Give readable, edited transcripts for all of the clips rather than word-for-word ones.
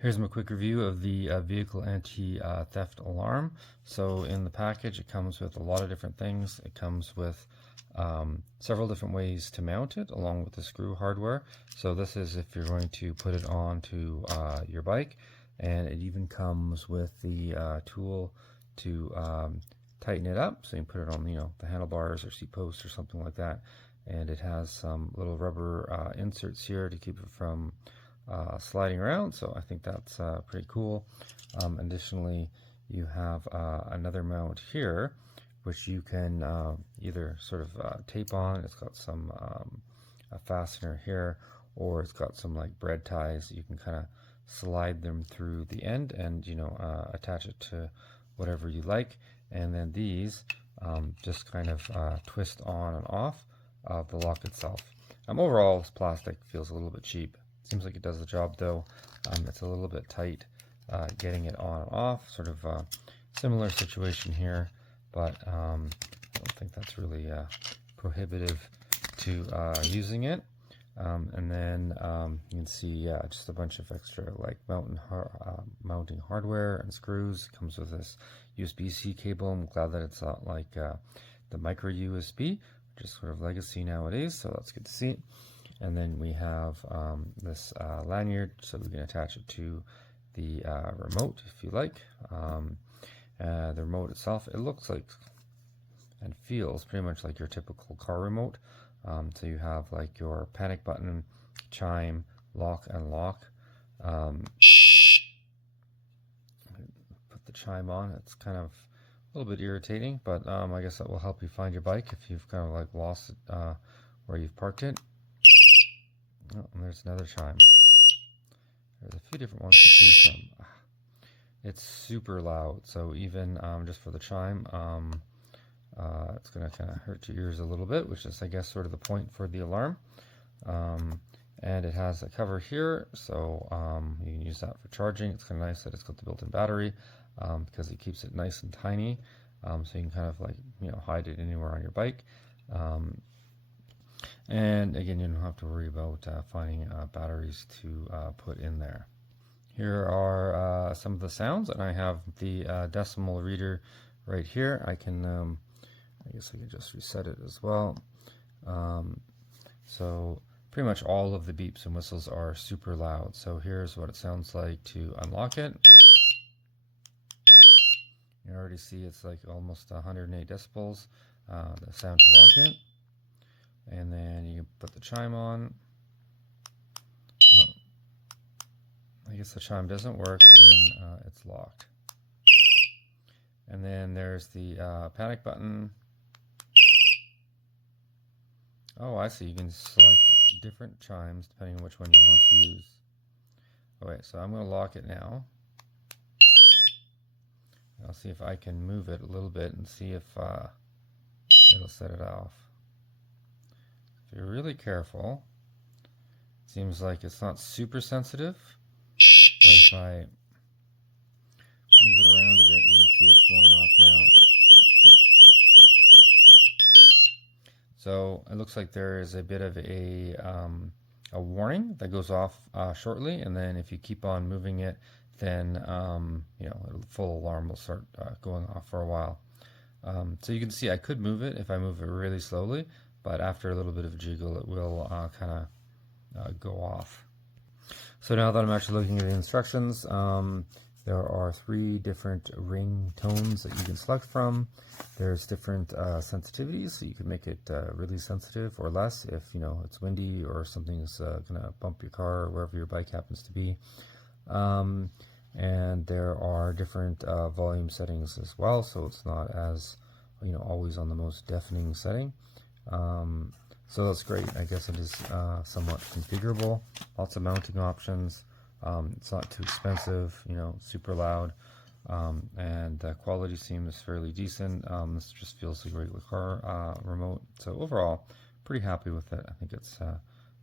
Here's my quick review of the vehicle anti-theft alarm. So in the package it comes with a lot of different things. It comes with several different ways to mount it along with the screw hardware. So this is if you're going to put it onto your bike, and it even comes with the tool to tighten it up. So you can put it on the handlebars or seat posts or something like that. And it has some little rubber inserts here to keep it from sliding around, so I think that's pretty cool. Additionally, you have another mount here which you can either sort of tape on. It's got some a fastener here, or it's got some like bread ties. You can kind of slide them through the end and attach it to whatever you like. And then these just kind of twist on and off the lock itself. Overall, this plastic feels a little bit cheap. Seems like it does the job though. It's a little bit tight getting it on and off. Sort of similar situation here, but I don't think that's really prohibitive to using it. And then you can see just a bunch of extra like mounting hardware and screws. It comes with this USB-C cable. I'm glad that it's not like the micro USB, which is sort of legacy nowadays, so that's good to see. And then we have this lanyard, so we can attach it to the remote if you like. The remote itself, it looks like and feels pretty much like your typical car remote. So you have like your panic button, chime, lock, unlock. Put the chime on. It's kind of a little bit irritating, but I guess that will help you find your bike if you've kind of like lost it where you've parked it. Oh, and there's another chime. There's a few different ones to choose from. It's super loud, so even just for the chime, it's going to kind of hurt your ears a little bit, which is, I guess, sort of the point for the alarm. And it has a cover here, so you can use that for charging. It's kind of nice that it's got the built-in battery because it keeps it nice and tiny, so you can kind of like hide it anywhere on your bike. And again, you don't have to worry about finding batteries to put in there. Here are some of the sounds, and I have the decimal reader right here. I can, I guess I can just reset it as well. So pretty much all of the beeps and whistles are super loud. So here's what it sounds like to unlock it. You already see it's like almost 108 decibels, the sound to lock it. And then you can put the chime on. I guess the chime doesn't work when it's locked. And then there's the panic button. Oh, I see. You can select different chimes depending on which one you want to use. Okay, so I'm going to lock it now. I'll see if I can move it a little bit and see if it'll set it off. If you're really careful, it seems like it's not super sensitive, but if I move it around a bit, you can see it's going off now. So it looks like there is a bit of a warning that goes off shortly, and then if you keep on moving it, then the full alarm will start going off for a while. So you can see I could move it if I move it really slowly, but after a little bit of a jiggle, it will kind of go off. So now that I'm actually looking at the instructions, there are 3 different ring tones that you can select from. There's different sensitivities, so you can make it really sensitive or less if it's windy or something's going to bump your car or wherever your bike happens to be. And there are different volume settings as well, so it's not as always on the most deafening setting. So that's great. I guess it is somewhat configurable. Lots of mounting options. It's not too expensive, super loud, and the quality seems fairly decent. This just feels like a regular car remote. So overall, pretty happy with it. I think it's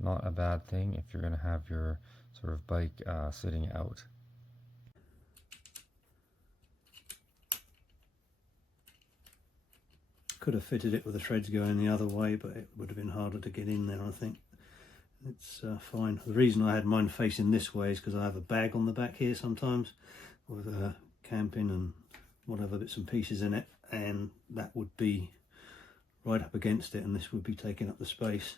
not a bad thing if you're going to have your sort of bike sitting out. Could have fitted it with the threads going the other way, but it would have been harder to get in there, I think. it's fine. The reason I had mine facing this way is because I have a bag on the back here sometimes with camping and whatever bits and pieces in it, and that would be right up against it, and this would be taking up the space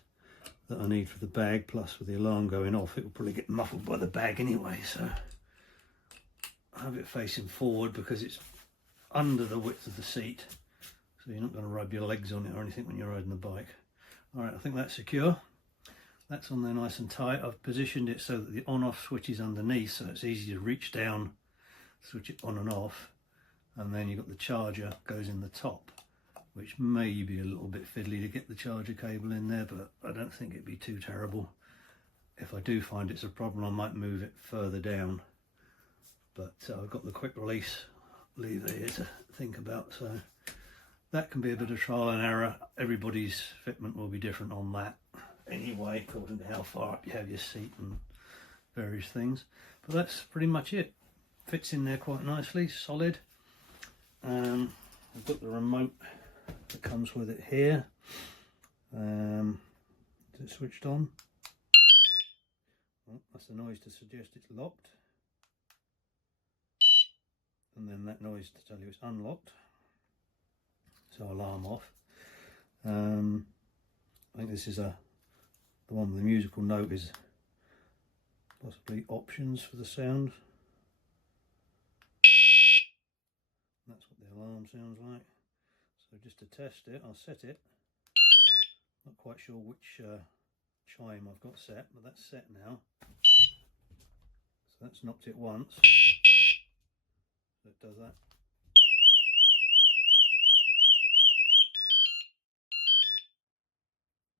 that I need for the bag. Plus with the alarm going off, it will probably get muffled by the bag anyway, so I have it facing forward because it's under the width of the seat, so you're not going to rub your legs on it or anything when you're riding the bike. Alright, I think that's secure. That's on there nice and tight. I've positioned it so that the on-off switch is underneath, so it's easy to reach down, switch it on and off, and then you've got the charger goes in the top, which may be a little bit fiddly to get the charger cable in there, but I don't think it'd be too terrible. If I do find it's a problem, I might move it further down, but I've got the quick release lever here to think about, so that can be a bit of trial and error. Everybody's fitment will be different on that anyway, according to how far up you have your seat and various things, but that's pretty much it. Fits in there quite nicely, solid. I've got the remote that comes with it here. Is it switched on? Oh, that's the noise to suggest it's locked, and then that noise to tell you it's unlocked, so alarm off. I think this is the one with the musical note is possibly options for the sound. That's what the alarm sounds like. So just to test it, I'll set it. Not quite sure which chime I've got set, but that's set now. So that's knocked it once. So it does that.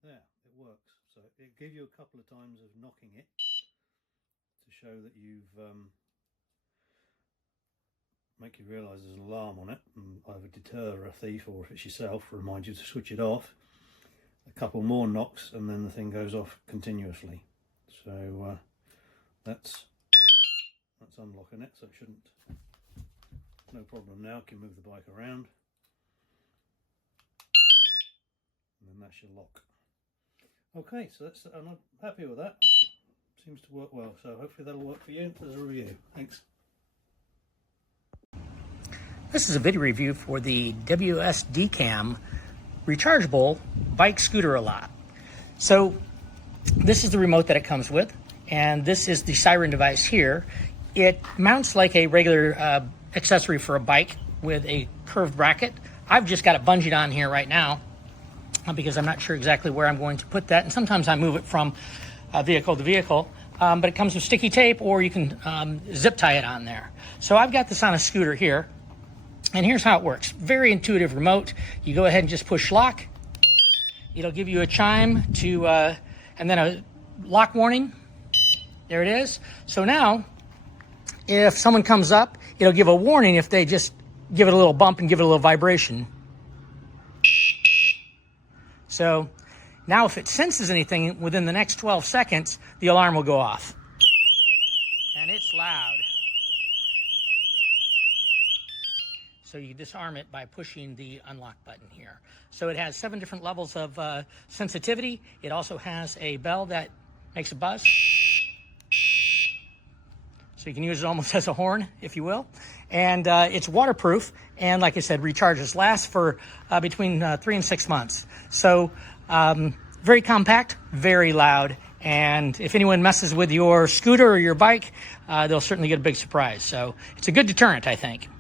There, it works. So it gives you a couple of times of knocking it to show that you've make you realise there's an alarm on it, and either deter a thief, or if it's yourself, remind you to switch it off. A couple more knocks and then the thing goes off continuously. So that's unlocking it, so it shouldn't, no problem now. Can move the bike around, and then that's your lock. Okay, so that's, I'm happy with that. Seems to work well, so hopefully that'll work for you as a review. Thanks. This is a video review for the WSDCAM rechargeable bike scooter a lot. So this is the remote that it comes with, and this is the siren device here. It mounts like a regular accessory for a bike with a curved bracket. I've just got it bungeed on here right now because I'm not sure exactly where I'm going to put that, and sometimes I move it from vehicle to vehicle, but it comes with sticky tape, or you can zip tie it on there. So I've got this on a scooter here, and here's how it works. Very intuitive remote. You go ahead and just push lock. It'll give you a chime to, and then a lock warning. There it is. So now, if someone comes up, it'll give a warning if they just give it a little bump and give it a little vibration. So now if it senses anything within the next 12 seconds, the alarm will go off. And it's loud. So you disarm it by pushing the unlock button here. So it has 7 different levels of sensitivity. It also has a bell that makes a buzz. So you can use it almost as a horn, if you will. And it's waterproof, and like I said, recharges. Lasts for between 3 and 6 months. So very compact, very loud. And if anyone messes with your scooter or your bike, they'll certainly get a big surprise. So it's a good deterrent, I think.